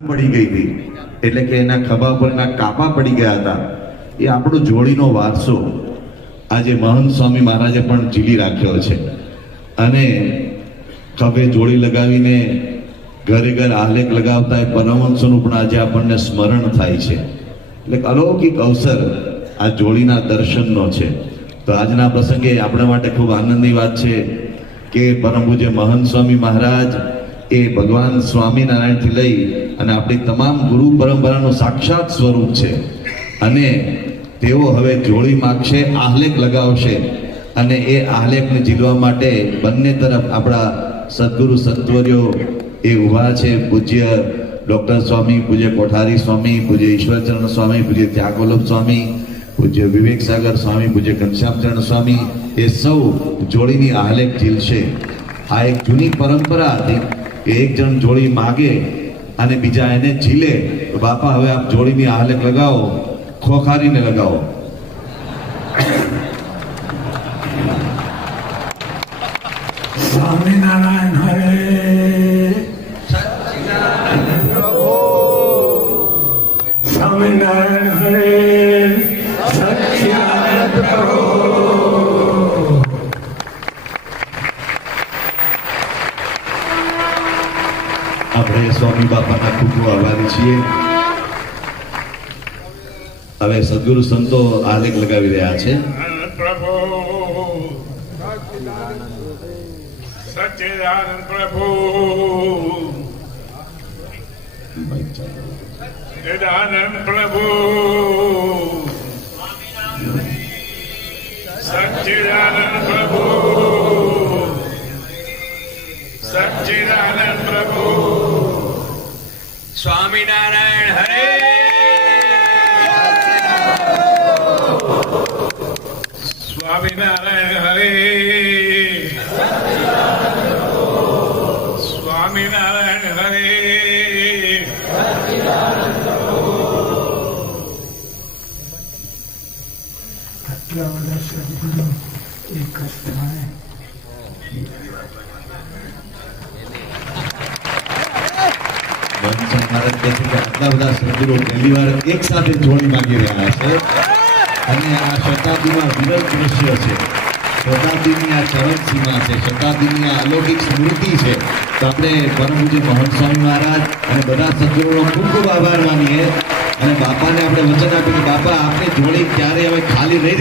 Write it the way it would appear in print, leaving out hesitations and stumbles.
પડી ગઈ હતી, એટલે કે એના ખભા પરના કાપા પડી ગયા હતા. એ આપણો જોડીનો વારસો આજે મહંત સ્વામી મહારાજે પણ જીલી રાખ્યો છે. અને ખભે જોડી લગાવીને ઘરે ઘર આલેખ લગાવતા એ પરમહંસોનું પણ આજે આપણને સ્મરણ થાય છે. એટલે અલૌકિક અવસર આ જોડીના દર્શનનો છે. તો આજના પ્રસંગે આપણા માટે ખૂબ આનંદની વાત છે કે પરમ પૂજ્ય મહંત સ્વામી મહારાજ એ ભગવાન સ્વામિનારાયણથી લઈ અને આપણી તમામ ગુરુ પરંપરાનું સાક્ષાત સ્વરૂપ છે. અને તેઓ હવે જોડી માગશે, આહલેખ લગાવશે, અને એ આહલેખને ઝીલવા માટે બંને તરફ આપણા સદગુરુ સત્વર્યો એ ઊભા છે. પૂજ્ય ડૉક્ટર સ્વામી, પૂજ્ય કોઠારી સ્વામી, પૂજ્ય ઈશ્વરચરણ સ્વામી, પૂજ્ય ત્યાગવલ્લભ સ્વામી, પૂજ્ય વિવેક સાગર સ્વામી, પૂજ્ય ઘનશ્યામચરણ સ્વામી, એ સૌ જોડીની આહલેખ ઝીલશે. આ એક જૂની પરંપરા હતી કે એક જણ જોડી માગે અને બીજા એને ઝીલે. તો બાપા હવે આપ જોડીની આહલેખ લગાવો, ખોખારીને લગાવો. સ્વામિનારાયણ હરે, સ્વામિનારાયણ હરે, સચ્ચિદાનંદ પ્રભુ. આપણે સ્વામી બાપાના ખૂબ ખૂબ આભારી છીએ. હવે સદગુરુ સંતો આલેખ લગાવી રહ્યા છે. પ્રભુ સચ્ચિદાનંદ પ્રભુ, સચ્ચિદાનંદ પ્રભુ, સચ્ચિદાનંદ પ્રભુ, સચ્ચિદાનંદ પ્રભુ. સ્વામિનારાયણ હરે, સ્વામિનારાયણ હરે, સ્વામિનારાયણ હરે. આટલા બધા સદગુરુ એક જ થાય. મહારાજ કહે છે કે આટલા બધા સદગુરુ પહેલી વાર એક સાથે જોડી માંગી રહ્યા છે. અને આ શતાબ્દીમાં વિરલ દ્રશ્ય છે, શતાબ્દીની આ ચરણ સીમા છે, શતાબ્દીની આ અલૌકિક સ્મૃતિ છે. તો આપણે પરમ પૂજ્ય મહંત સ્વામી મહારાજ અને બધા સદગુરુનો ખૂબ ખૂબ આભાર માનીએ. અને બાપાને આપણે વચન આપ્યું કે બાપા આપણે જોડી ક્યારે હવે ખાલી નહીં